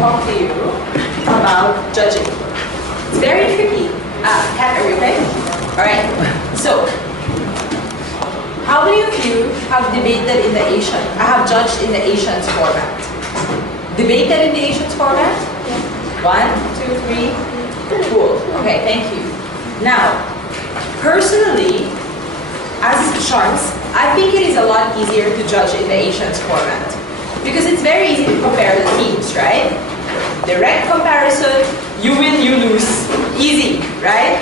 talk to you about judging. It's very tricky. Kat, are you okay? Alright, so how many of you have debated in the Asian? I have judged in the Asians format. Debated in the Asians format? Yeah. 1, 2, 3. Cool. Okay, thank you. Now, personally, as Sharms, I think it is a lot easier to judge in the Asians format. Because it's very easy to compare the teams, right? Direct comparison, you win, you lose. Easy, right?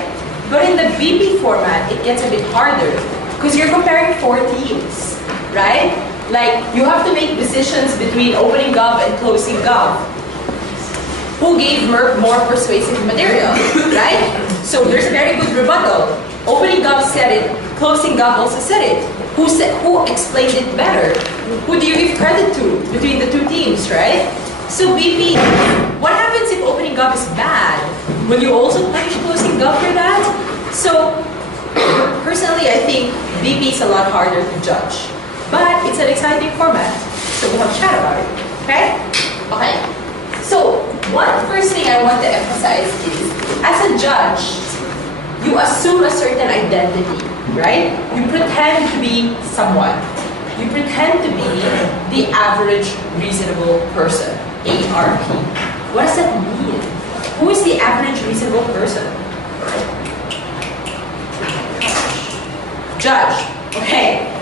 But in the BP format, it gets a bit harder. Because you're comparing 4 teams, right? Like, you have to make decisions between opening gov and closing gov. Who gave Merck more persuasive material, right? So there's a very good rebuttal. Opening gov said it, closing gov also said it. Who explained it better? Who do you give credit to between the 2 teams, right? So BP, what happens if opening gov is bad? Will you also punish closing gov for that? So personally, I think BP is a lot harder to judge. But it's an exciting format, so we'll have a chat about it, okay? Okay. So one first thing I want to emphasize is, as a judge, you assume a certain identity, right? You pretend to be someone. You pretend to be the average reasonable person, ARP. What does that mean? Who is the average reasonable person? Judge. Okay.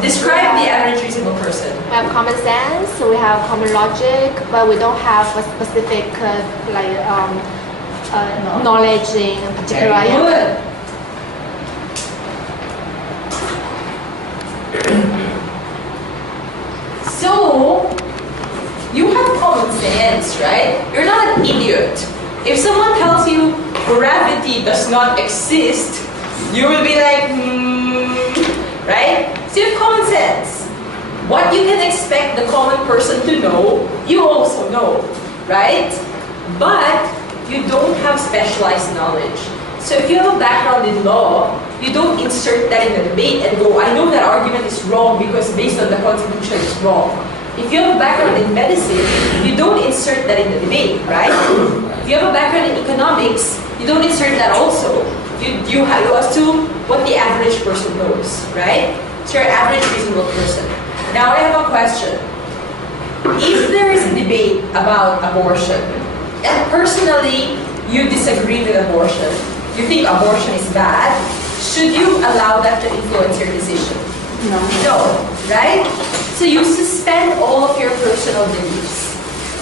Describe the average reasonable person. We have common sense, we have common logic, but we don't have a specific knowledge in a particular area. Good. So, you have common sense, right? You're not an idiot. If someone tells you gravity does not exist, you will be like, right? So you have common sense. What you can expect the common person to know, you also know, right? But you don't have specialized knowledge. So if you have a background in law, you don't insert that in the debate and go, I know that argument is wrong because based on the Constitution it's wrong. If you have a background in medicine, you don't insert that in the debate, right? If you have a background in economics, you don't insert that also. You assume what the average person knows, right? So you're an average reasonable person. Now I have a question. If there is a debate about abortion, and personally you disagree with abortion, you think abortion is bad, should you allow that to influence your decision? No. No, right? So you suspend all of your personal beliefs.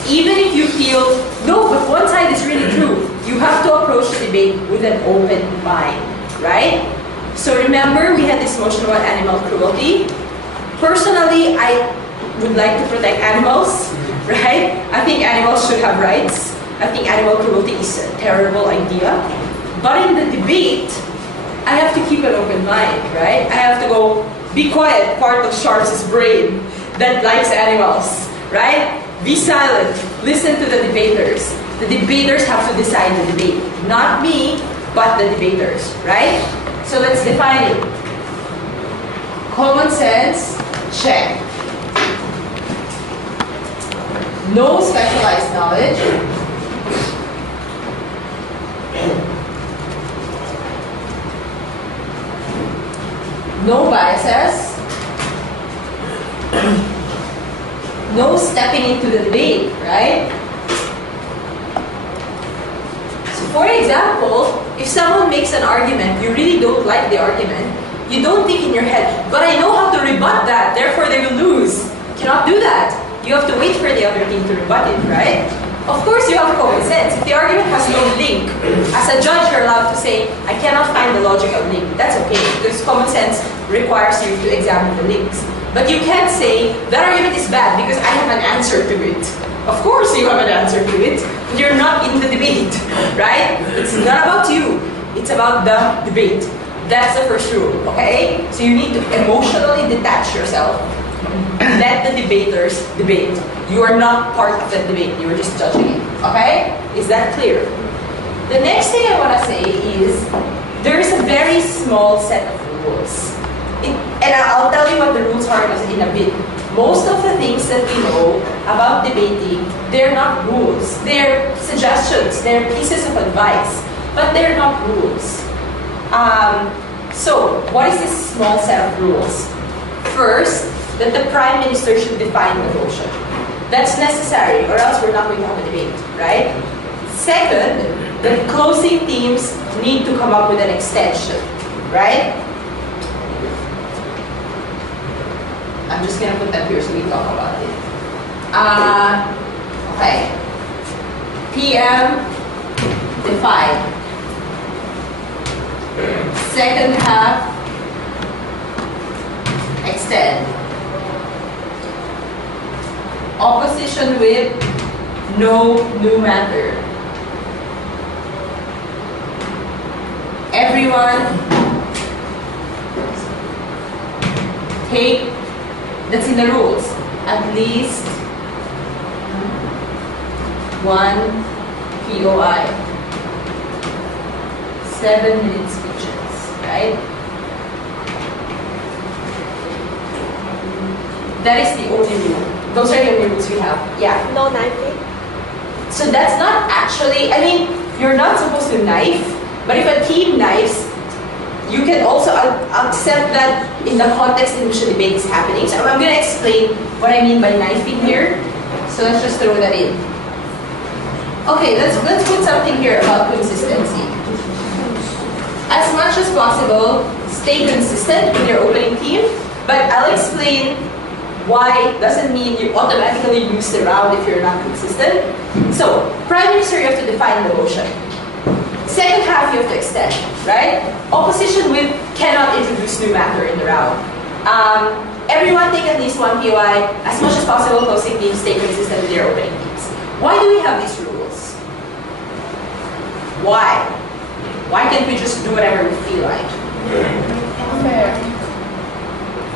Even if you feel, no, but one side is really true, you have to approach the debate with an open mind, right? So remember, we had this motion about animal cruelty. Personally, I would like to protect animals, right? I think animals should have rights. I think animal cruelty is a terrible idea. But in the debate, I have to keep an open mind, right? I have to go, be quiet, part of Sharps' brain that likes animals, right? Be silent, listen to the debaters. The debaters have to decide the debate. Not me, but the debaters, right? So let's define it. Common sense, check. No specialized knowledge. No biases. No stepping into the debate, right? So for example, if someone makes an argument, you really don't like the argument, you don't think in your head, but I know how to rebut that, therefore they will lose. You cannot do that. You have to wait for the other team to rebut it, right? Of course you have common sense. If the argument has no link, as a judge you're allowed to say, I cannot find the logical link. That's okay, because common sense requires you to examine the links. But you can't say, that argument is bad because I have an answer to it. Of course you have an answer to it, but you're not in the debate, right? It's not about you, it's about the debate. That's the first rule, okay? So you need to emotionally detach yourself. Let the debaters debate. You are not part of the debate, you are just judging it, okay? Is that clear? The next thing I want to say is, there is a very small set of rules. And I'll tell you what the rules are in a bit. Most of the things that we know about debating, they're not rules. They're suggestions, they're pieces of advice, but they're not rules. So, what is this small set of rules? First, that the Prime Minister should define the motion. That's necessary, or else we're not going to have a debate, right? Second, the closing teams need to come up with an extension, right? I'm just going to put that here so we talk about it. Okay. PM, define. Second half, extend. Opposition whip, no new matter. Everyone take, that's in the rules, at least one POI. 7-minute speeches, right? That is the only rule. Those are the only rules we have. Yeah. No knifing. So that's not actually, I mean, you're not supposed to knife, but if a team knifes, you can also accept that in the context in which the debate is happening. So I'm going to explain what I mean by knifing here. So let's just throw that in. Okay, let's put something here about consistency. As much as possible, stay consistent with your opening team, but I'll explain why doesn't mean you automatically lose the round if you're not consistent. So, Prime Minister, you have to define the motion. Second half, you have to extend, right? Opposition whip cannot introduce new matter in the round. Everyone take at least one POI. As much as possible, closing teams stay consistent with their opening teams. Why do we have these rules? Why? Why can't we just do whatever we feel like? Fair.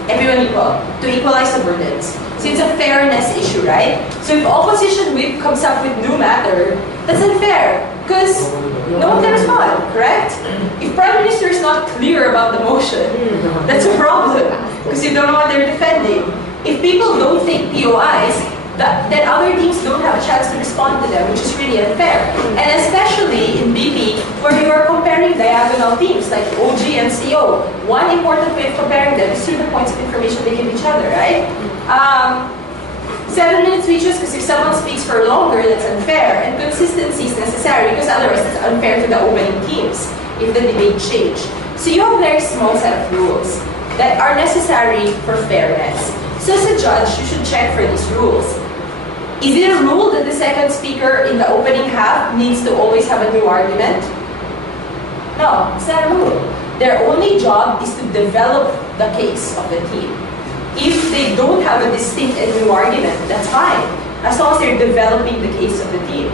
Everyone equal, to equalize the burdens. So it's a fairness issue, right? So if opposition whip comes up with new matter, that's unfair because no one can respond, correct? If Prime Minister is not clear about the motion, that's a problem because you don't know what they're defending. If people don't take POIs, then other teams don't have a chance to respond to them, which is really unfair. And especially in BP, where you are comparing diagonal teams like OG and CO. One important way of comparing them is through the points of information they give each other, right? 7-minute speeches, because if someone speaks for longer, that's unfair. And consistency is necessary, because otherwise it's unfair to the opening teams if the debate change. So you have a very small set of rules that are necessary for fairness. So as a judge, you should check for these rules. Is it a rule that the second speaker in the opening half needs to always have a new argument? No, it's not a rule. Their only job is to develop the case of the team. If they don't have a distinct and new argument, that's fine, as long as they're developing the case of the team.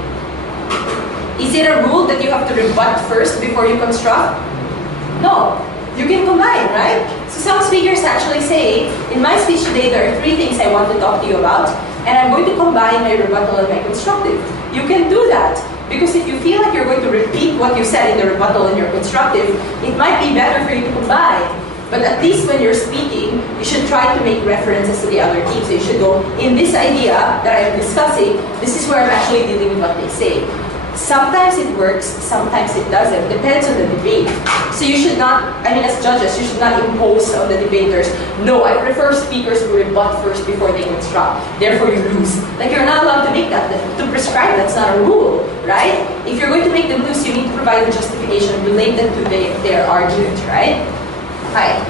Is it a rule that you have to rebut first before you construct? No. You can combine, right? So some speakers actually say, in my speech today, there are 3 things I want to talk to you about, and I'm going to combine my rebuttal and my constructive. You can do that, because if you feel like you're going to repeat what you said in the rebuttal and your constructive, it might be better for you to combine. But at least when you're speaking, you should try to make references to the other team. So you should go, in this idea that I'm discussing, this is where I'm actually dealing with what they say. Sometimes it works, sometimes it doesn't. Depends on the debate. So you should not, I mean, as judges, you should not impose on the debaters, no, I prefer speakers who rebut first before they construct. Therefore, you lose. Like, you're not allowed to make that, to prescribe, that's not a rule, right? If you're going to make them lose, you need to provide a justification related to their argument, right? Hi.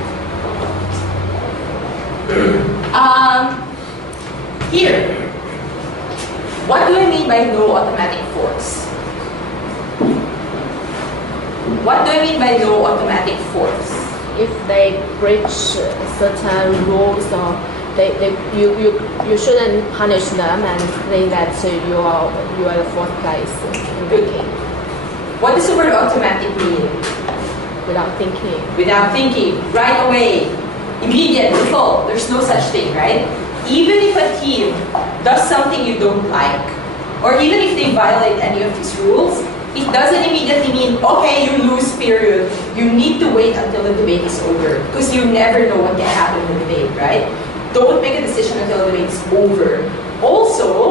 Here. What do I mean by no automatic force? What do I mean by no automatic force? If they breach certain rules, or you shouldn't punish them and say that you are the 4th place in the game. What does the word automatic mean? Without thinking. Without thinking, right away, immediate, default. There's no such thing, right? Even if a team does something you don't like, or even if they violate any of these rules, it doesn't immediately mean, okay, you lose, period. You need to wait until the debate is over, because you never know what can happen in the debate, right? Don't make a decision until the debate is over. Also,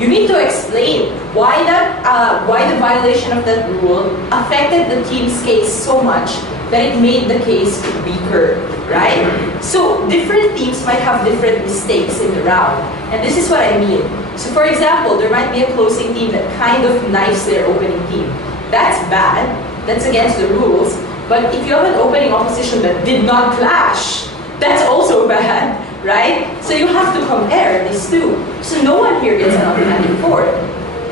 you need to explain why the violation of that rule affected the team's case so much that it made the case weaker, right? So different teams might have different mistakes in the round, and this is what I mean. So for example, there might be a closing team that kind of knifes their opening team. That's bad, that's against the rules, but if you have an opening opposition that did not clash, that's also bad, right? So you have to compare these two. So no one here gets an automatic 4.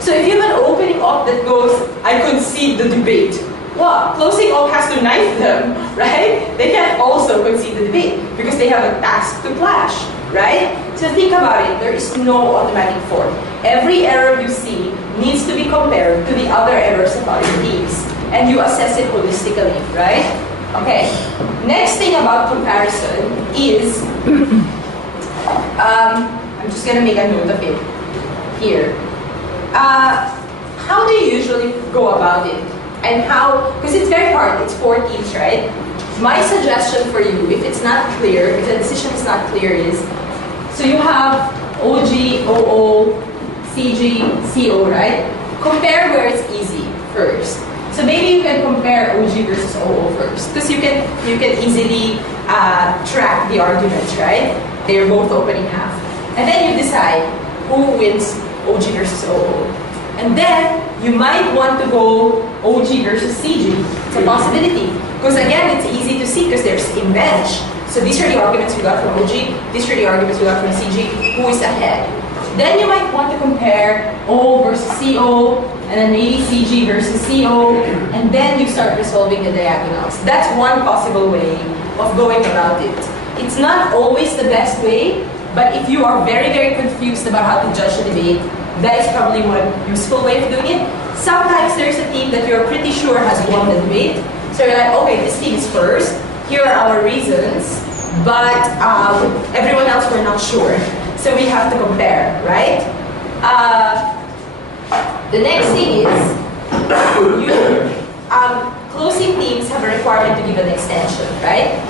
So if you have an opening op that goes, I concede the debate, well, closing op has to knife them, right? They can also concede the debate because they have a task to clash, right? So think about it, there is no automatic 4. Every error you see needs to be compared to the other errors of other teams, and you assess it holistically, right? Okay, next thing about comparison is, I'm just gonna make a note of it here. How do you usually go about it? And how, because it's very hard, it's 4 teams, right? My suggestion for you, if it's not clear, if the decision is not clear is, so you have OG, OO, CG, CO, right? Compare where it's easy first. So maybe you can compare OG versus OO first, because you can easily track the arguments, right? They're both opening half. And then you decide who wins OG versus OO. And then you might want to go OG versus CG. It's a possibility. Because again, it's easy to see because there's in bench. So these are the arguments we got from OG, these are the arguments we got from CG, who is ahead. Then you might want to compare O versus CO, and then maybe CG versus CO, and then you start resolving the diagonals. That's one possible way of going about it. It's not always the best way, but if you are very, very confused about how to judge a debate, that is probably one useful way of doing it. Sometimes there's a team that you're pretty sure has won the debate. So you're like, okay, this team is first. Here are our reasons. But everyone else we're not sure. So we have to compare, right? The next thing is, closing teams have a requirement to give an extension, right?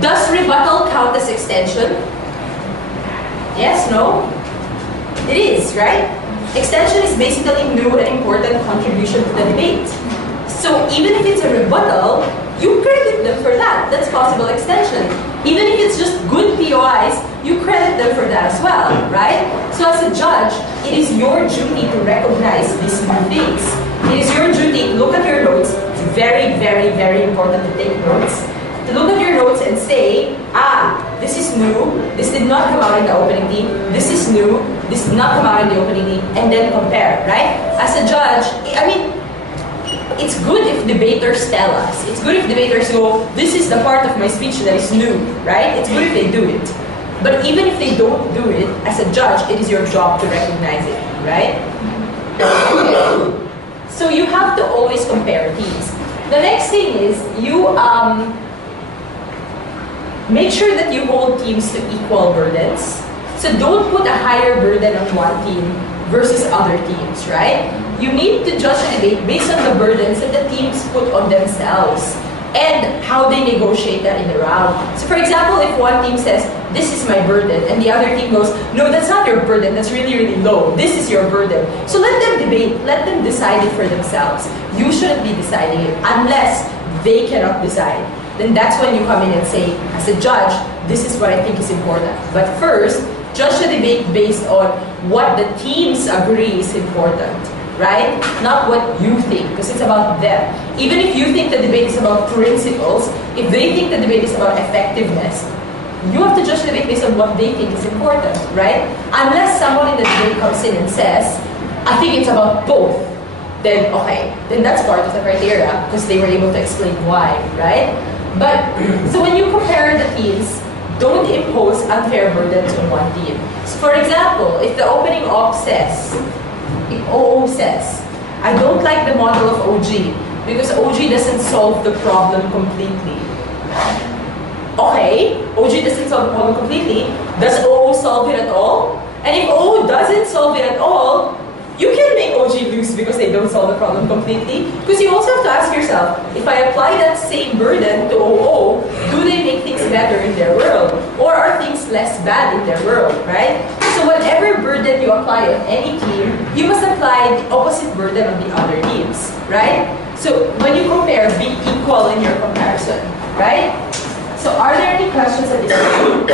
Does rebuttal count as extension? Yes, no? It is, right? Extension is basically new and important contribution to the debate. So even if it's a rebuttal, you credit them for that. That's possible extension. Even if it's just good POIs, you credit them for that as well, right? So as a judge, it is your duty to recognize these new things. It is your duty to look at your notes. It's very, very, very important to take notes. To look at your notes and say, this is new, this did not come out in the opening team, this is new, this did not come out in the opening team, and then compare, right? As a judge, I mean, it's good if debaters tell us. It's good if debaters go, this is the part of my speech that is new, right? It's good if they do it. But even if they don't do it, as a judge, it is your job to recognize it, right? Okay. So you have to always compare teams. The next thing is, you make sure that you hold teams to equal burdens. So don't put a higher burden on one team versus other teams, right? You need to judge a debate based on the burdens that the teams put on themselves and how they negotiate that in the round. So for example, if one team says, this is my burden, and the other team goes, no, that's not your burden, that's really, really low, this is your burden. So let them debate, let them decide it for themselves. You shouldn't be deciding it unless they cannot decide. Then that's when you come in and say, as a judge, this is what I think is important. But first, judge the debate based on what the teams agree is important, right? Not what you think, because it's about them. Even if you think the debate is about principles, if they think the debate is about effectiveness, you have to judge the debate based on what they think is important, right? Unless someone in the debate comes in and says, I think it's about both, then okay, then that's part of the criteria, because they were able to explain why, right? But, so when you compare the teams, don't impose unfair burdens on one team. So for example, if the opening op says, if OO says, I don't like the model of OG because OG doesn't solve the problem completely. Okay, OG doesn't solve the problem completely. Does OO solve it at all? And if OO doesn't solve it at all, you can make OG lose because they don't solve the problem completely. Because you also have to ask yourself, if I apply that same burden to OO, do they make things better in their world? Or are things less bad in their world, right? So whatever burden you you apply on any team, you must apply the opposite burden on the other teams, right? So when you compare, be equal in your comparison, right? So are there any questions at this point?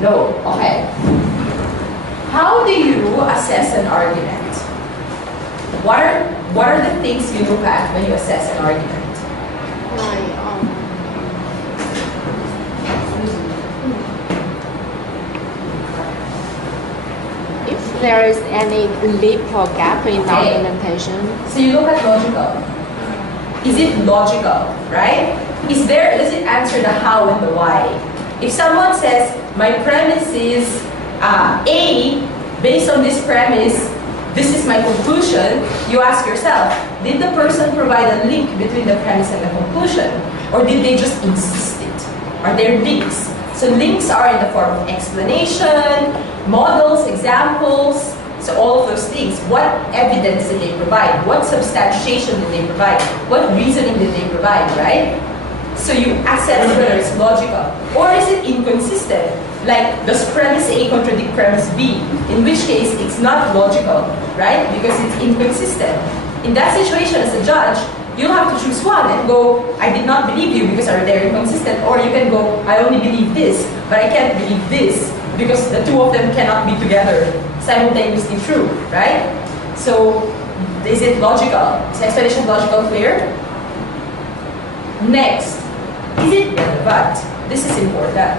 No. Okay. How do you assess an argument? What are the things you look at when you assess an argument? If there is any leap or gap in the argumentation. So you look at logical. Is it logical, right? Does it answer the how and the why? If someone says, my premise is A, based on this premise, this is my conclusion, you ask yourself, did the person provide a link between the premise and the conclusion? Or did they just insist it? Are there links? So links are in the form of explanation, models, examples, so all of those things. What evidence did they provide? What substantiation did they provide? What reasoning did they provide, right? So you assess whether it's logical. Or is it inconsistent? Like, does premise A contradict premise B? In which case, it's not logical, right? Because it's inconsistent. In that situation, as a judge, you'll have to choose one and go, I did not believe you because they're inconsistent. Or you can go, I only believe this, but I can't believe this because the two of them cannot be together, simultaneously true, right? So, is it logical? Is the explanation logical clear? Next, is it relevant? This is important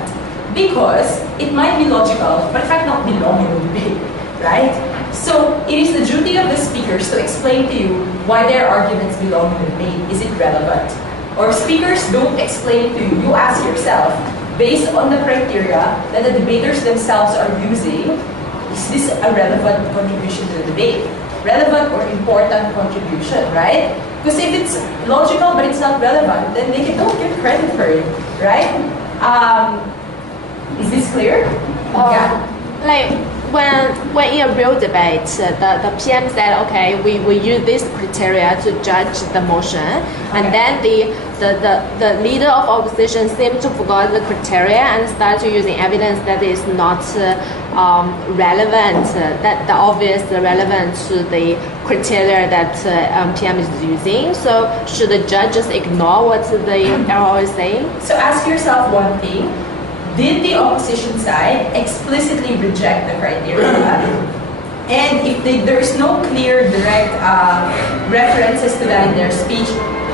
because it might be logical, but in fact not belong in the debate, right? So it is the duty of the speakers to explain to you why their arguments belong in the debate. Is it relevant? Or speakers don't explain to you. You ask yourself, based on the criteria that the debaters themselves are using, is this a relevant contribution to the debate? Relevant or important contribution, right? Because if it's logical but it's not relevant, then they don't get credit for it, right? Is this clear? Yeah. Like when in a real debate, the PM said, okay, we use this criteria to judge the motion, and then the leader of opposition seemed to forget the criteria and started using evidence that is not relevant, that the obvious relevant to the criteria that PM is using. So should the judge just ignore what the RO is saying? So ask yourself one thing. Did the opposition side explicitly reject the criteria? And if there is no clear, direct references to that in their speech,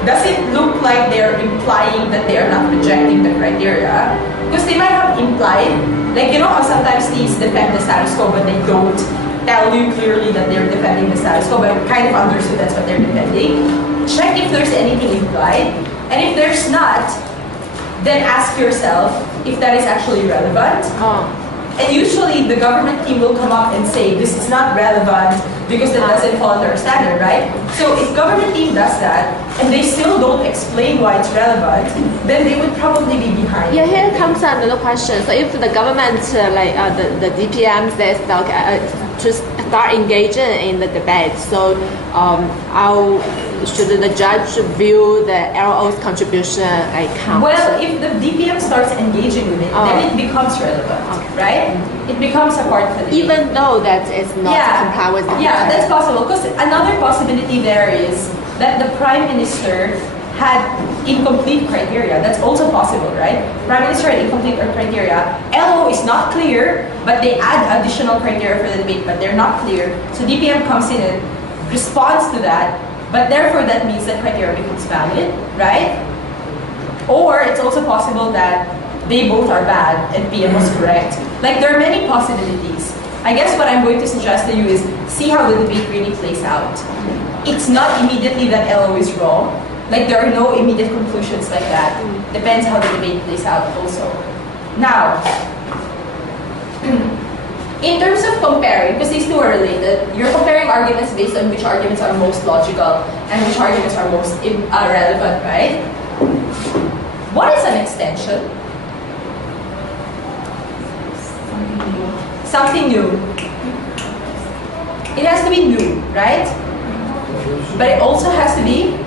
does it look like they're implying that they are not rejecting the criteria? Because they might have implied, like, you know how sometimes teams defend the status quo, but they don't tell you clearly that they're defending the status quo, but kind of understood that's what they're defending. Check if there's anything implied. And if there's not, then ask yourself if that is actually relevant. And usually the government team will come up and say, this is not relevant because that doesn't fall under our standard, right? So if government team does that, and they still don't explain why it's relevant, then they would probably be behind. Yeah, here comes another question. So if the government, the DPM says, okay, to start engaging in the debate, so how should the judge view the RO's contribution count? Well, if the DPM starts engaging with it, then it becomes relevant, right? It becomes a part of the debate. Even though that is not comply with the Yeah, that's possible. Because another possibility there is that the Prime Minister had incomplete criteria. That's also possible, right? Prime Minister had incomplete criteria. LO is not clear, but they add additional criteria for the debate, but they're not clear. So DPM comes in and responds to that, but therefore that means that criteria becomes valid, right? Or it's also possible that they both are bad and PM was correct. Like, there are many possibilities. I guess what I'm going to suggest to you is see how the debate really plays out. It's not immediately that LO is wrong. Like, there are no immediate conclusions like that. Depends how the debate plays out also. Now, in terms of comparing, because these two are related, you're comparing arguments based on which arguments are most logical and which arguments are most relevant, right? What is an extension? Something new. It has to be new, right? But it also has to be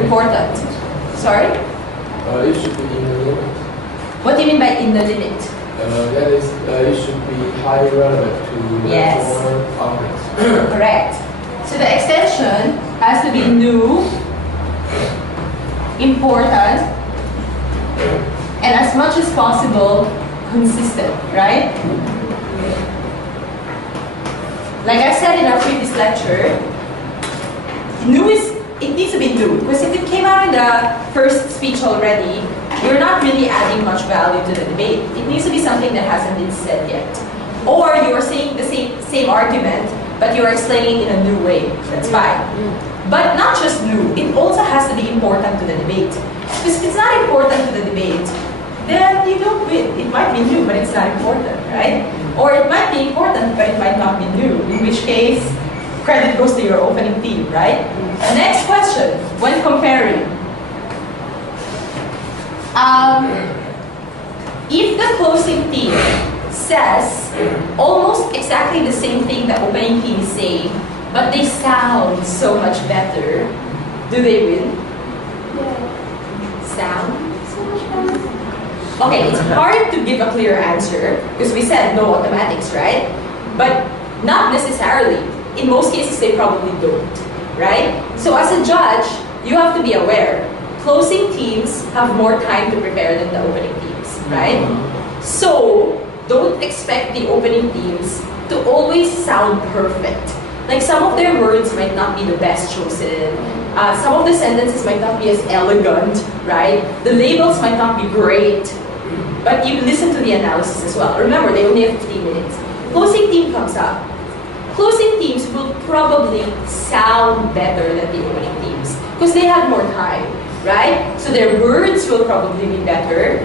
important. Sorry? It should be in the limit. What do you mean by in the limit? That is, it should be highly relevant to the Yes. former audience. Correct. So the extension has to be new, important, and as much as possible, consistent, right? Like I said in our previous lecture, it needs to be new, because if it came out in the first speech already, you're not really adding much value to the debate. It needs to be something that hasn't been said yet. Or you are saying the same argument, but you're explaining it in a new way. That's fine. But not just new, it also has to be important to the debate. Because if it's not important to the debate, then you don't win. It might be new, but it's not important, right? Or it might be important, but it might not be new, in which case, credit goes to your opening theme, right? Next question, when comparing. If the closing theme says almost exactly the same thing the opening theme is saying, but they sound so much better, do they win? Sound so much better? Okay, it's hard to give a clear answer because we said no automatics, right? But not necessarily. In most cases, they probably don't, right? So as a judge, you have to be aware. Closing teams have more time to prepare than the opening teams, right? So don't expect the opening teams to always sound perfect. Like some of their words might not be the best chosen. Some of the sentences might not be as elegant, right? The labels might not be great. But you listen to the analysis as well. Remember, they only have 15 minutes. Closing team comes up. Closing teams will probably sound better than the opening teams because they have more time, right? So their words will probably be better.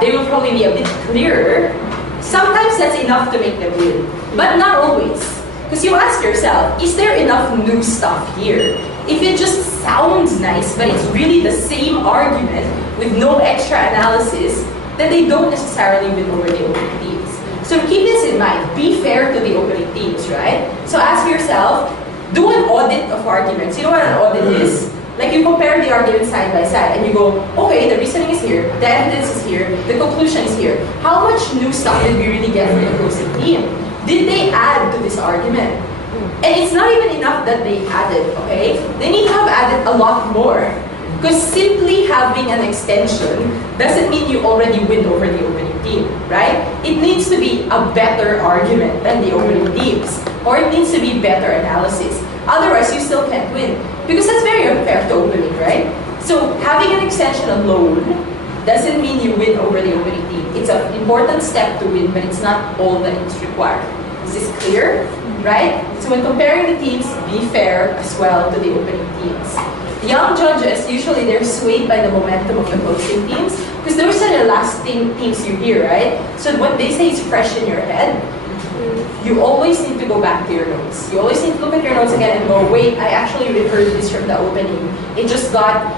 They will probably be a bit clearer. Sometimes that's enough to make them win, but not always. Because you ask yourself, is there enough new stuff here? If it just sounds nice, but it's really the same argument with no extra analysis, then they don't necessarily win over the opening teams. So keep this in mind. Be fair to the opening teams, right? So ask yourself, do an audit of arguments. You know what an audit is? Like you compare the arguments side by side and you go, okay, the reasoning is here, the evidence is here, the conclusion is here. How much new stuff did we really get from the closing team? Did they add to this argument? And it's not even enough that they added, okay? They need to have added a lot more. Because simply having an extension doesn't mean you already win over the opening team, right? It needs to be a better argument than the opening teams. Or it needs to be better analysis. Otherwise, you still can't win. Because that's very unfair to opening, right? So having an extension alone doesn't mean you win over the opening team. It's an important step to win, but it's not all that is required. Is this clear? Right? So when comparing the teams, be fair as well to the opening teams. Young judges, usually they're swayed by the momentum of the closing teams because those are the last teams you hear, right? So what they say is fresh in your head. You always need to go back to your notes. You always need to look at your notes again and go, wait, I actually heard this from the opening. It just got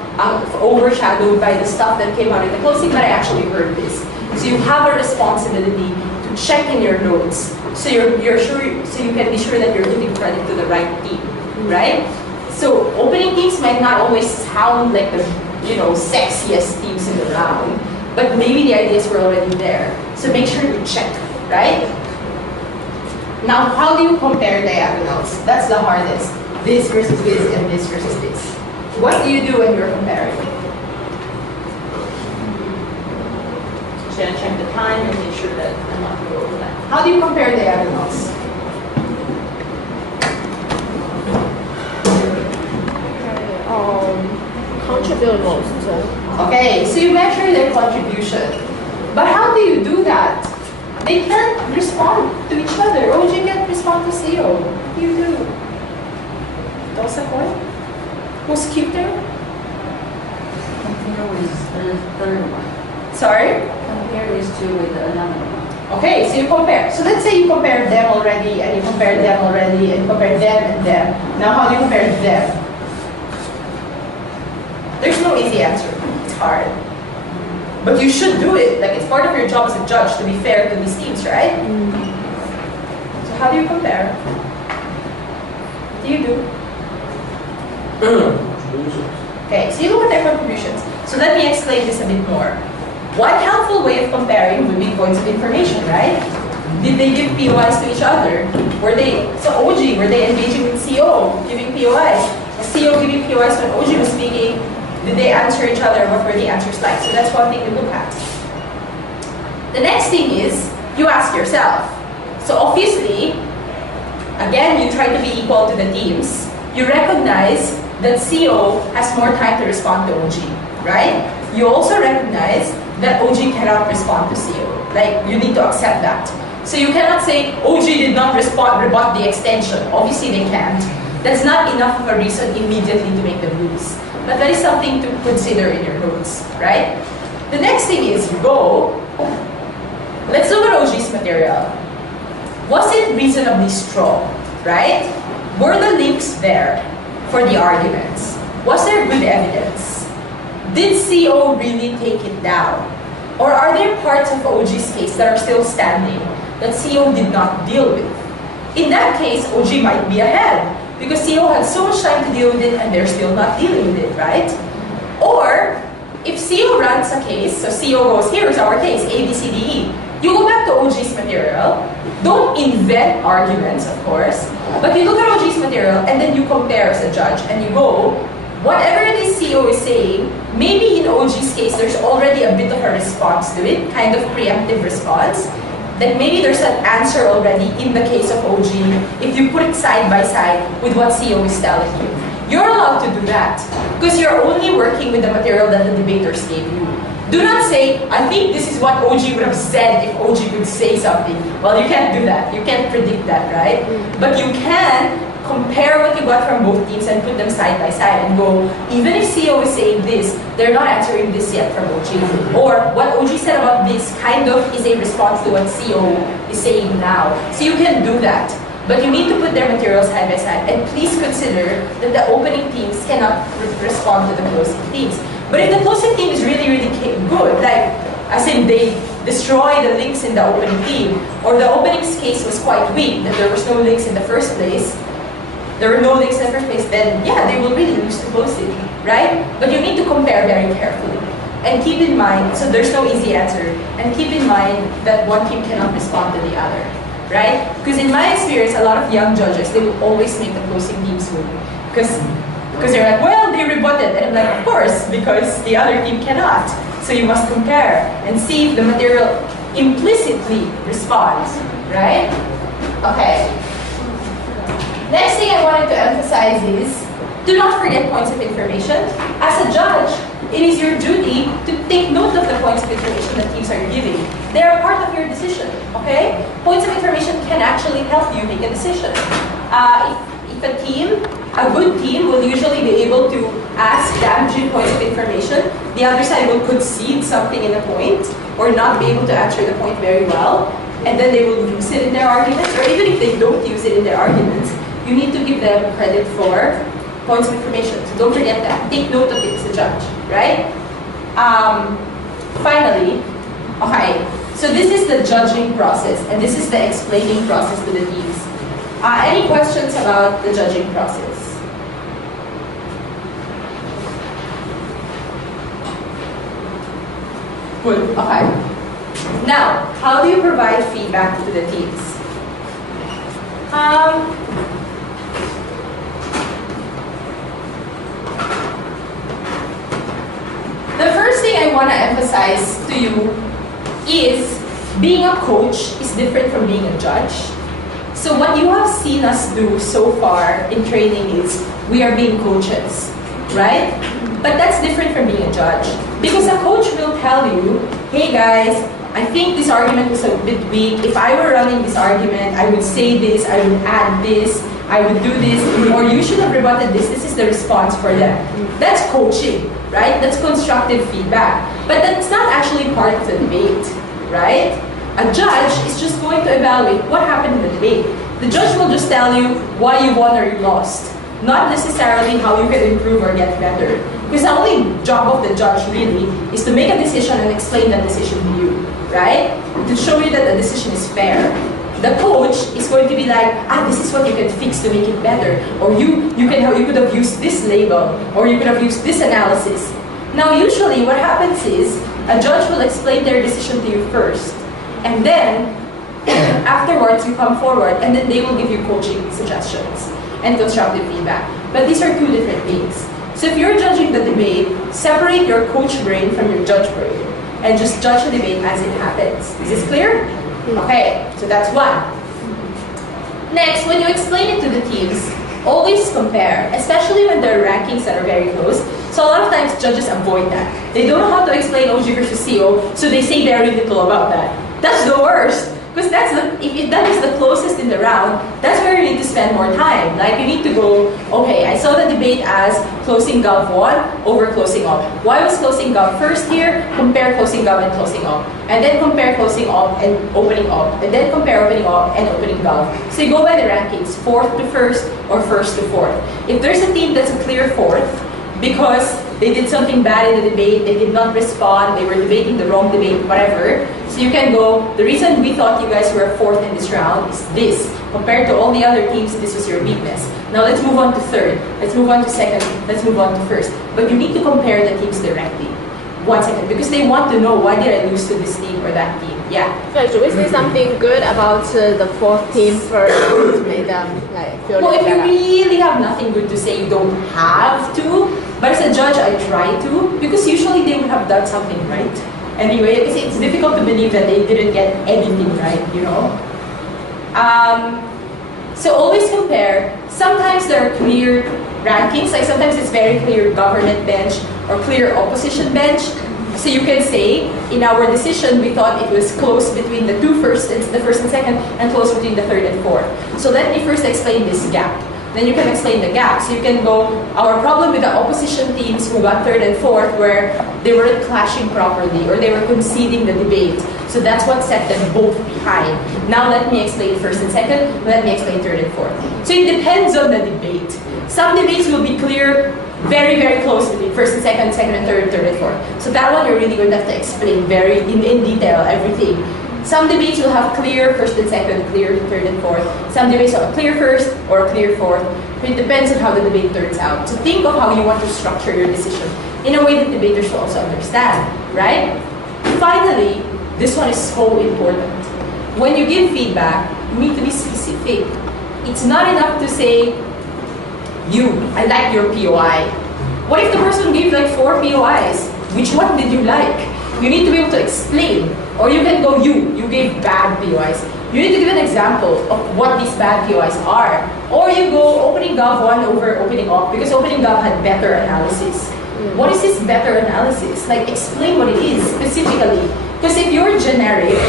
overshadowed by the stuff that came out in the closing, but I actually heard this. So you have a responsibility to check in your notes so you're sure, so you can be sure that you're giving credit to the right team, right? So opening teams might not always sound like the sexiest teams in the round, but maybe the ideas were already there. So make sure you check, right? Now, how do you compare diagonals? That's the hardest. This versus this and this versus this. What do you do when you're comparing? Just gonna check the time and make sure that I'm not going over that. How do you compare diagonals? Contribute most. Okay, so you measure their contribution. But how do you do that? They can't respond to each other. OJ can't respond to CO. What do you do? Toss a coin? Who's cuter? Compare with the third one. Sorry? Compare these two with another one. Okay, so you compare. So let's say you compare them already, and you compare them already, and you compare them and them. Now how do you compare them? There's no easy answer. It's hard. But you should do it. Like, it's part of your job as a judge to be fair to these teams, right? So how do you compare? What do you do? Okay, so you look at their contributions. So let me explain this a bit more. One helpful way of comparing would be points of information, right? Did they give POIs to each other? Were they, so OG, were they engaging with CO, giving POIs? A CO giving POIs when OG was speaking, did they answer each other? What were the answers like? So that's one thing to look at. The next thing is, you ask yourself. So obviously, again, you try to be equal to the teams. You recognize that CO has more time to respond to OG, right? You also recognize that OG cannot respond to CO. Like, you need to accept that. So you cannot say, OG did not rebut the extension. Obviously they can't. That's not enough of a reason immediately to make them lose. But that is something to consider in your notes, right? The next thing is, you go, let's look at OG's material. Was it reasonably strong, right? Were the links there for the arguments? Was there good evidence? Did CO really take it down? Or are there parts of OG's case that are still standing that CO did not deal with? In that case, OG might be ahead because CO had so much time to deal with it and they're still not dealing with it, right? Or, if CO runs a case, so CO goes, here's our case, A, B, C, D, E. You go back to OG's material, don't invent arguments, of course, but you look at OG's material and then you compare as a judge and you go, whatever it is CO is saying, maybe in OG's case there's already a bit of a response to it, kind of preemptive response. Then maybe there's an answer already in the case of OG if you put it side by side with what CO is telling you. You're allowed to do that because you're only working with the material that the debaters gave you. Do not say, I think this is what OG would have said if OG would say something. Well, you can't do that. You can't predict that, right? But you can compare what you got from both teams and put them side by side and go, even if CO is saying this, they're not answering this yet from OG. Or what OG said about this kind of is a response to what CO is saying now. So you can do that. But you need to put their materials side by side. And please consider that the opening teams cannot respond to the closing teams. But if the closing team is really, really good, like, as in they destroy the links in the opening team, or the opening's case was quite weak, that there was no links in the first place, there were no links in the first place, then yeah, they will really lose the closing, right? But you need to compare very carefully. And keep in mind, so there's no easy answer, and keep in mind that one team cannot respond to the other, right? Because in my experience, a lot of young judges, they will always make the closing teams win. Because they're like, well, they rebutted. And I'm like, of course, because the other team cannot. So you must compare and see if the material implicitly responds, right? Okay. Next thing I wanted to emphasize is, do not forget points of information. As a judge, it is your duty to take note of the points of information that teams are giving. They are part of your decision, okay? Points of information can actually help you make a decision. If a team, a good team, will usually be able to ask damaging points of information, the other side will concede something in a point, or not be able to answer the point very well, and then they will use it in their arguments, or even if they don't use it in their arguments, you need to give them credit for points of information. So don't forget that. Take note of it as a judge, right? Finally, okay, so this is the judging process, and this is the explaining process to the teams. Any questions about the judging process? Good, okay. Now, how do you provide feedback to the teams? The first thing I want to emphasize to you is being a coach is different from being a judge. So what you have seen us do so far in training is we are being coaches, right? But that's different from being a judge. Because a coach will tell you, hey guys, I think this argument was a bit weak. If I were running this argument, I would say this, I would add this, I would do this, or you should have rebutted this. This is the response for them. That's coaching, right? That's constructive feedback. But that's not actually part of the debate, right? A judge is just going to evaluate what happened in the debate. The judge will just tell you why you won or you lost, not necessarily how you can improve or get better. Because the only job of the judge really is to make a decision and explain that decision to you, right? To show you that the decision is fair. The coach is going to be like, this is what you can fix to make it better, or you could have used this label, or you could have used this analysis. Now, usually what happens is A judge will explain their decision to you first, and then afterwards you come forward, and then they will give you coaching suggestions and constructive feedback. But these are two different things. So if you're judging the debate, separate your coach brain from your judge brain, and just judge the debate as it happens. Is this clear? Okay, so that's one. Next, when you explain it to the teams, always compare, especially when there are rankings that are very close. So a lot of times judges avoid that. They don't know how to explain OG versus CO, so they say very little about that. That's the worst. Because that's if that is the closest in the round, that's where you need to spend more time. Like you need to go, okay, I saw the debate as closing gov 1 over closing op. Why was closing gov first here? Compare closing gov and closing op. And then compare closing op and opening op. And then compare opening op and opening gov. So you go by the rankings, 4th to 1st or 1st to 4th. If there's a team that's a clear 4th, because they did something bad in the debate, they did not respond, they were debating the wrong debate, whatever. So you can go, the reason we thought you guys were 4th in this round is this. Compared to all the other teams, this was your weakness. Now let's move on to 3rd, let's move on to 2nd, let's move on to 1st. But you need to compare the teams directly. 1 second, because they want to know, why did I lose to this team or that team? Yeah. So should we say something good about the 4th team first to make them feel well, if you better? really have nothing good to say, you don't have to. But as a judge, I try to, because usually they would have done something right. Anyway, it's difficult to believe that they didn't get anything right, you know. So always compare. Sometimes there are clear rankings, like sometimes it's very clear government bench or clear opposition bench. So you can say, in our decision, we thought it was close between the the first and second, and close between the 3rd and 4th. So let me first explain this gap. Then you can explain the gap. So you can go, our problem with the opposition teams who got 3rd and 4th where they weren't clashing properly or they were conceding the debate. So that's what set them both behind. Now let me explain 1st and 2nd, let me explain 3rd and 4th. So it depends on the debate. Some debates will be clear, very, very close between 1st and 2nd, 2nd and 3rd, 3rd and 4th. So that one you're really going to have to explain very in detail everything. Some debates will have clear 1st and 2nd, clear 3rd and 4th. Some debates will have clear 1st or a clear 4th. It depends on how the debate turns out. So think of how you want to structure your decision in a way that debaters will also understand, right? Finally, this one is so important. When you give feedback, you need to be specific. It's not enough to say, I like your POI. What if the person gave like 4 POIs? Which one did you like? You need to be able to explain. Or you can go, you gave bad POIs. You need to give an example of what these bad POIs are. Or you go opening gov 1 over opening op, because opening gov had better analysis. What is this better analysis? Like, explain what it is specifically. Because if you're generic,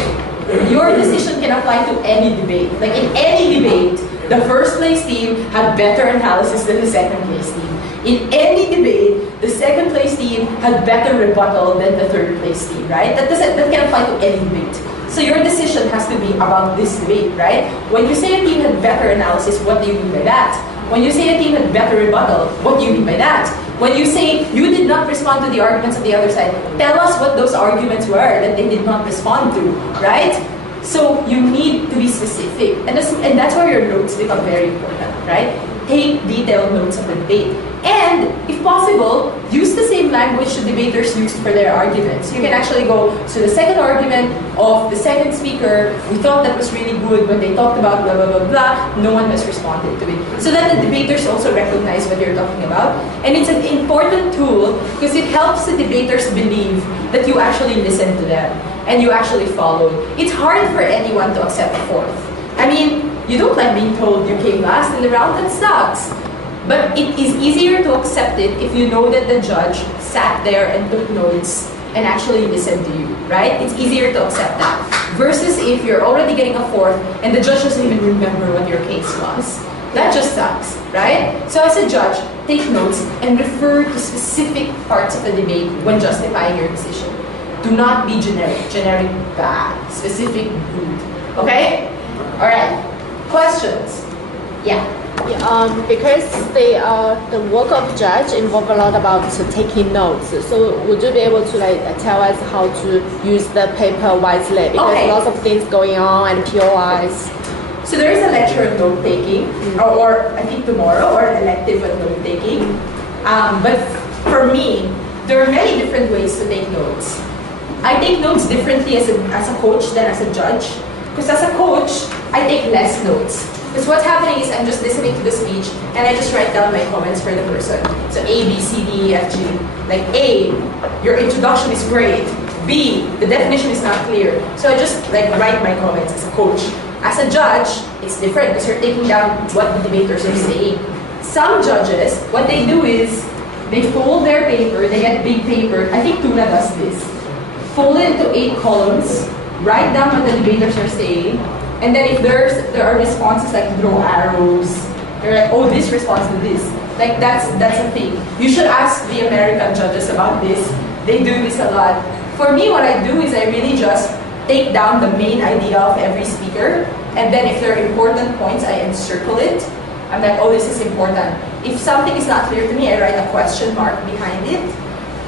your decision can apply to any debate. Like in any debate, the first place team had better analysis than the second place team. In any debate, the second place team had better rebuttal than the third place team, right? That can apply to any debate. So your decision has to be about this debate, right? When you say a team had better analysis, what do you mean by that? When you say a team had better rebuttal, what do you mean by that? When you say you did not respond to the arguments of the other side, tell us what those arguments were that they did not respond to, right? So you need to be specific. And that's where your notes become very important, right? Take detailed notes of the debate. And, if possible, use the same language the debaters used for their arguments. You can actually go, so the second argument of the second speaker, we thought that was really good when they talked about blah, blah, blah, blah. No one has responded to it. So that the debaters also recognize what you're talking about. And it's an important tool because it helps the debaters believe that you actually listened to them and you actually followed. It's hard for anyone to accept a fourth. I mean, you don't like being told you came last in the round, that sucks. But it is easier to accept it if you know that the judge sat there and took notes and actually listened to you, right? It's easier to accept that. Versus if you're already getting a fourth and the judge doesn't even remember what your case was. That just sucks, right? So as a judge, take notes and refer to specific parts of the debate when justifying your decision. Do not be generic. Generic, bad. Specific, good. Okay? All right. Questions? Yeah. Because the work of judge involve a lot about taking notes. So would you be able to tell us how to use the paper wisely? Because lots of things going on and POIs. So there is a lecture on note taking, or I think tomorrow, or an elective on note taking. But for me, there are many different ways to take notes. I take notes differently as a coach than as a judge. Because as a coach, I take less notes. Because what's happening is I'm just listening to the speech and I just write down my comments for the person. So A, B, C, D, E, F, G. Like A, your introduction is great. B, the definition is not clear. So I just like write my comments as a coach. As a judge, it's different because you're taking down what the debaters are saying. Some judges, what they do is they fold their paper, they get big paper. I think Tuna does this. Fold it into 8 columns, write down what the debaters are saying, and then if there are responses like draw arrows, they're like, oh, this responds to this. Like that's a thing. You should ask the American judges about this. They do this a lot. For me, what I do is I really just take down the main idea of every speaker, and then if there are important points, I encircle it. I'm like, oh, this is important. If something is not clear to me, I write a question mark behind it.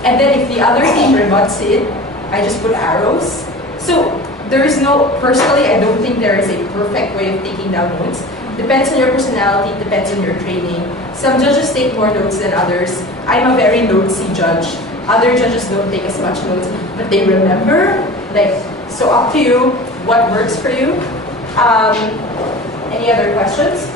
And then if the other team rebuts it, I just put arrows. So there is no, personally, I don't think there is a perfect way of taking down notes. Depends on your personality, depends on your training. Some judges take more notes than others. I'm a very notesy judge. Other judges don't take as much notes, but they remember. Like, so up to you, what works for you. Any other questions?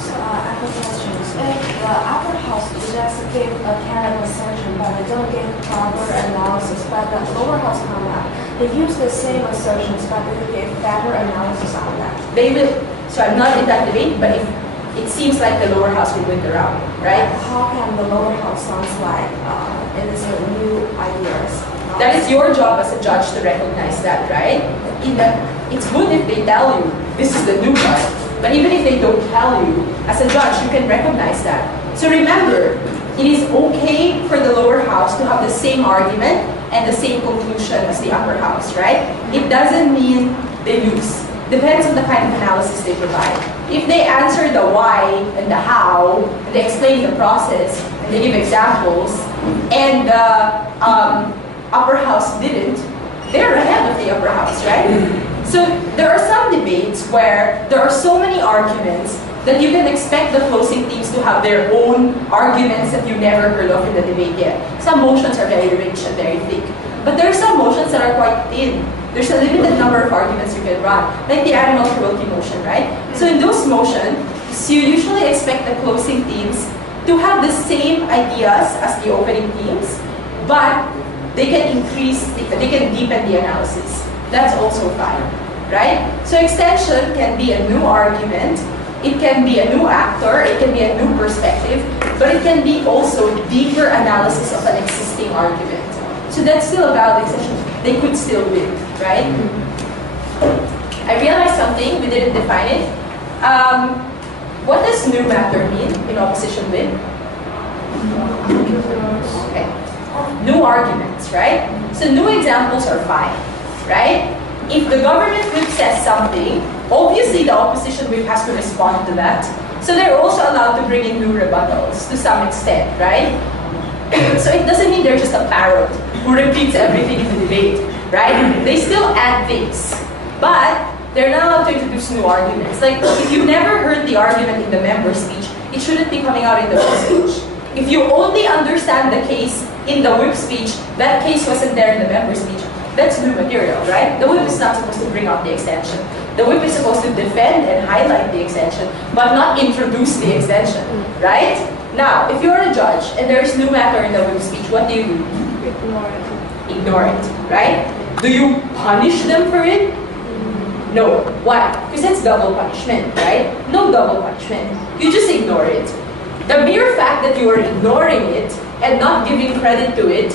So I have a question. If the upper house just give a kind of a assertion, but they don't give proper analysis, but the lower house come up, they use the same assertions, but they give better analysis on that. They will. So I'm not in that debate, but if it seems like the lower house will win the round, right? How can the lower house sounds like it is a new ideas? That is your job as a judge to recognize that, right? It's good if they tell you, this is the new part. But even if they don't tell you, as a judge, you can recognize that. So remember, it is okay for the lower house to have the same argument and the same conclusion as the upper house, right? It doesn't mean they lose. Depends on the kind of analysis they provide. If they answer the why and the how, and they explain the process, and they give examples, and the upper house didn't, they're ahead of the upper house, right? So there are some debates where there are so many arguments that you can expect the closing teams to have their own arguments that you never heard of in the debate yet. Some motions are very rich and very thick. But there are some motions that are quite thin. There's a limited number of arguments you can run, like the animal cruelty motion, right? So in those motions, you usually expect the closing teams to have the same ideas as the opening teams, but they can they can deepen the analysis. That's also fine, right? So extension can be a new argument, it can be a new actor, it can be a new perspective, but it can be also deeper analysis of an existing argument. So that's still a valid extension. They could still win, right? I realized something, we didn't define it. What does new matter mean in opposition with? Okay. New arguments, right? So new examples are fine, right? If the government whip says something, obviously the opposition whip has to respond to that. So they're also allowed to bring in new rebuttals to some extent, right? So it doesn't mean they're just a parrot who repeats everything in the debate, right? They still add things, but they're not allowed to introduce new arguments. Like, if you never heard the argument in the member speech, it shouldn't be coming out in the whip speech. If you only understand the case in the whip speech, that case wasn't there in the member speech, that's new material, right? The whip is not supposed to bring out the extension. The whip is supposed to defend and highlight the extension, but not introduce the extension, right? Now, if you're a judge and there is new matter in the whip speech, what do you do? Ignore it. Ignore it, right? Do you punish them for it? No. Why? Because that's double punishment, right? No double punishment. You just ignore it. The mere fact that you are ignoring it and not giving credit to it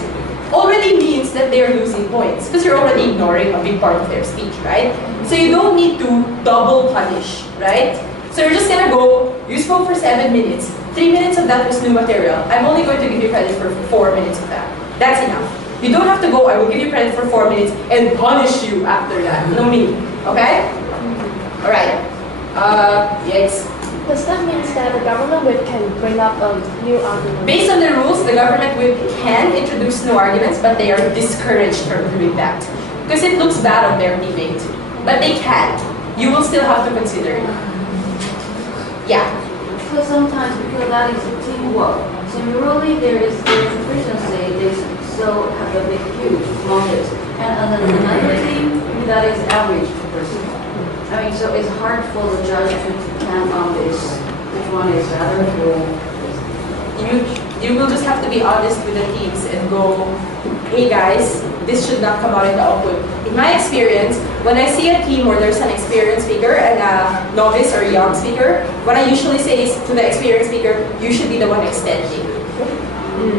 already means that they're losing points because you're already ignoring a big part of their speech, right? So you don't need to double punish, right? So you're just gonna go, you spoke for 7 minutes. 3 minutes of that was new material. I'm only going to give you credit for 4 minutes of that. That's enough. You don't have to go, I will give you credit for 4 minutes and punish you after that. No need, okay? All right. Yes. Does that mean that the government whip can bring up a new argument? Based on the rules, the government whip can introduce new arguments, but they are discouraged from doing that. Because it looks bad on their debate. But they can. You will still have to consider it. Yeah. So sometimes because that is teamwork, so really there is efficiency, they still have a big huge longest. And another thing that is average person. I mean, so it's hard for the judge to depend on this. Which one is better for? You will just have to be honest with the teams and go, hey guys, this should not come out in the output. In my experience, when I see a team where there's an experienced speaker and a novice or young speaker, what I usually say is to the experienced speaker, you should be the one extending.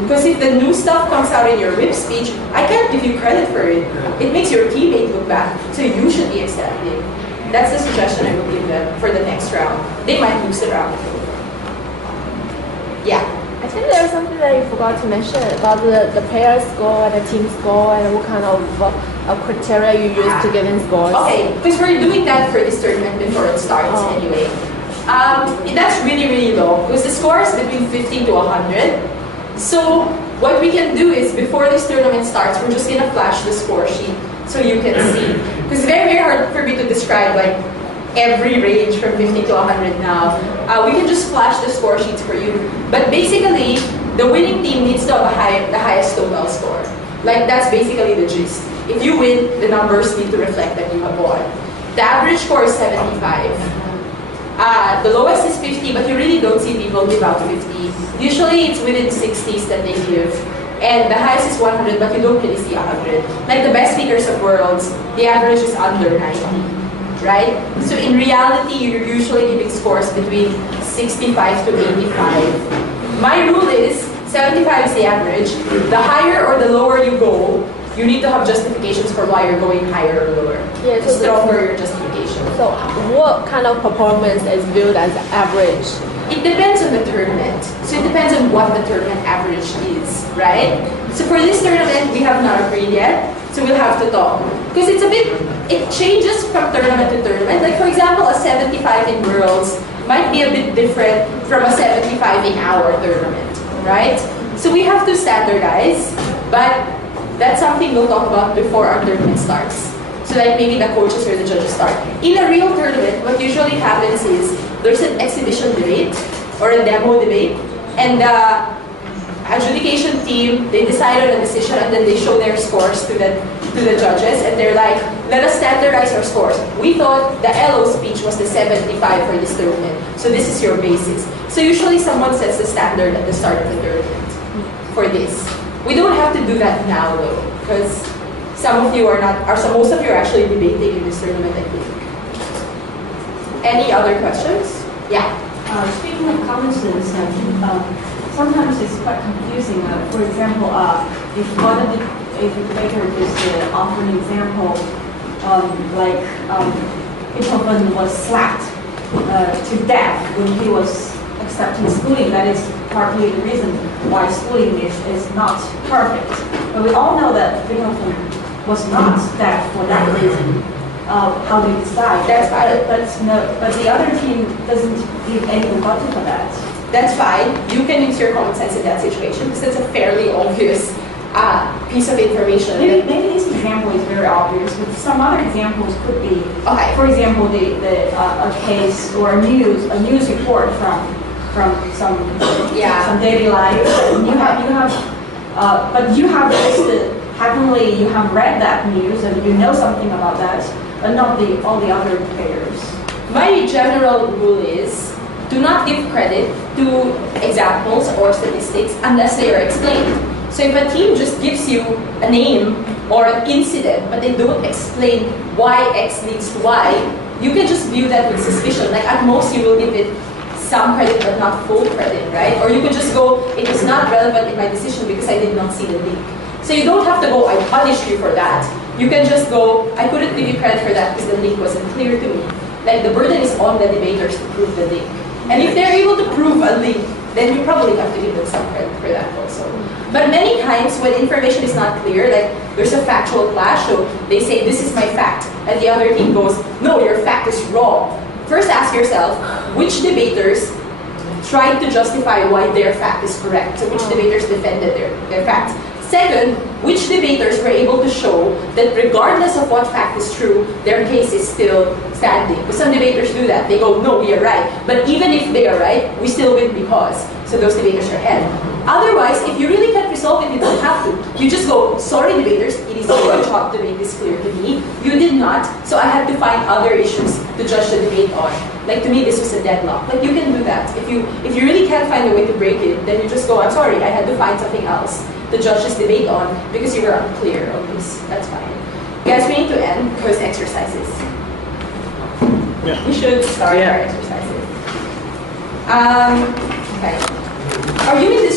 Because if the new stuff comes out in your whip speech, I can't give you credit for it. It makes your teammate look bad, so you should be extending. That's the suggestion I would give them for the next round. They might lose the round. Yeah. I think there's something that you forgot to mention about the player score and the team score and what kind of criteria you use to give in scores. Okay, because we're doing that for this tournament before it starts anyway. That's really, really low because the score is between 50 to 100. So what we can do is before this tournament starts, we're just going to flash the score sheet so you can see. Because it's very, very hard for me to describe like every range from 50 to 100 now. We can just flash the score sheets for you. But basically, the winning team needs to have the highest total score. Like that's basically the gist. If you win, the numbers need to reflect that you have won. The average score is 75. The lowest is 50, but you really don't see people give out 50. Usually it's within 60s that they give. And the highest is 100, but you don't really see 100. Like the best speakers of worlds, the average is under 90. Right? So in reality, you're usually giving scores between 65 to 85. My rule is 75 is the average. The higher or the lower you go, you need to have justifications for why you're going higher or lower. Yeah, the stronger your justification. So what kind of performance is viewed as average? It depends on the tournament. So it depends on what the tournament average is, right? So for this tournament, we have not agreed yet. So we'll have to talk. Because it changes from tournament to tournament. Like for example, a 75 in Worlds might be a bit different from a 75 in our tournament, right? So we have to standardize, but that's something we'll talk about before our tournament starts. So like maybe the coaches or the judges start. In a real tournament, what usually happens is there's an exhibition debate or a demo debate, and the adjudication team, they decide on a decision and then they show their scores to the judges, and they're like, let us standardize our scores. We thought the LO speech was the 75 for this tournament, so this is your basis. So usually someone sets the standard at the start of the tournament for this. We don't have to do that now though, because some of you are not, most of you are actually debating in this tournament, I think. Any other questions? Yeah. Speaking of common sense, I think sometimes it's quite confusing. For example, if one of the debater is offer an example, like Beethoven was slapped to death when he was accepting schooling. That is partly the reason why schooling is not perfect. But we all know that Beethoven was not deaf for that reason. How do you decide? That's fine. But the other team doesn't give any rebuttal for that. That's fine. You can use your common sense in that situation because it's a fairly obvious piece of information. Maybe this example is very obvious, but some other examples could be, okay. For example, a case or a news report from some daily life. But you have listed. Happily, you have read that news and you know something about that, but not all the other players. My general rule is do not give credit to examples or statistics unless they are explained. So if a team just gives you a name or an incident, but they don't explain why X leads to Y, you can just view that with suspicion. Like at most, you will give it some credit but not full credit, right? Or you could just go, it was not relevant in my decision because I did not see the link. So you don't have to go, I punished you for that. You can just go, I couldn't give you credit for that because the link wasn't clear to me. Like the burden is on the debaters to prove the link. And if they're able to prove a link, then you probably have to give them some credit for that also. But many times when information is not clear, like there's a factual clash, so they say, this is my fact, and the other team goes, no, your fact is wrong. First ask yourself, which debaters tried to justify why their fact is correct? So which debaters defended their facts? Second, which debaters were able to show that regardless of what fact is true, their case is still standing. But some debaters do that. They go, no, we are right. But even if they are right, we still win because. So those debaters are ahead. Otherwise, if you really can't resolve it, you don't have to. You just go, sorry debaters, it is your job to make this clear to me. You did not, so I had to find other issues to judge the debate on. Like to me, this was a deadlock. Like you can do that. If you really can't find a way to break it, then you just go, I'm sorry, I had to find something else to judge this debate on because you were unclear on this. That's fine. Guys, we need to end because exercises. Yeah. We should start our exercises. Okay. Are you in this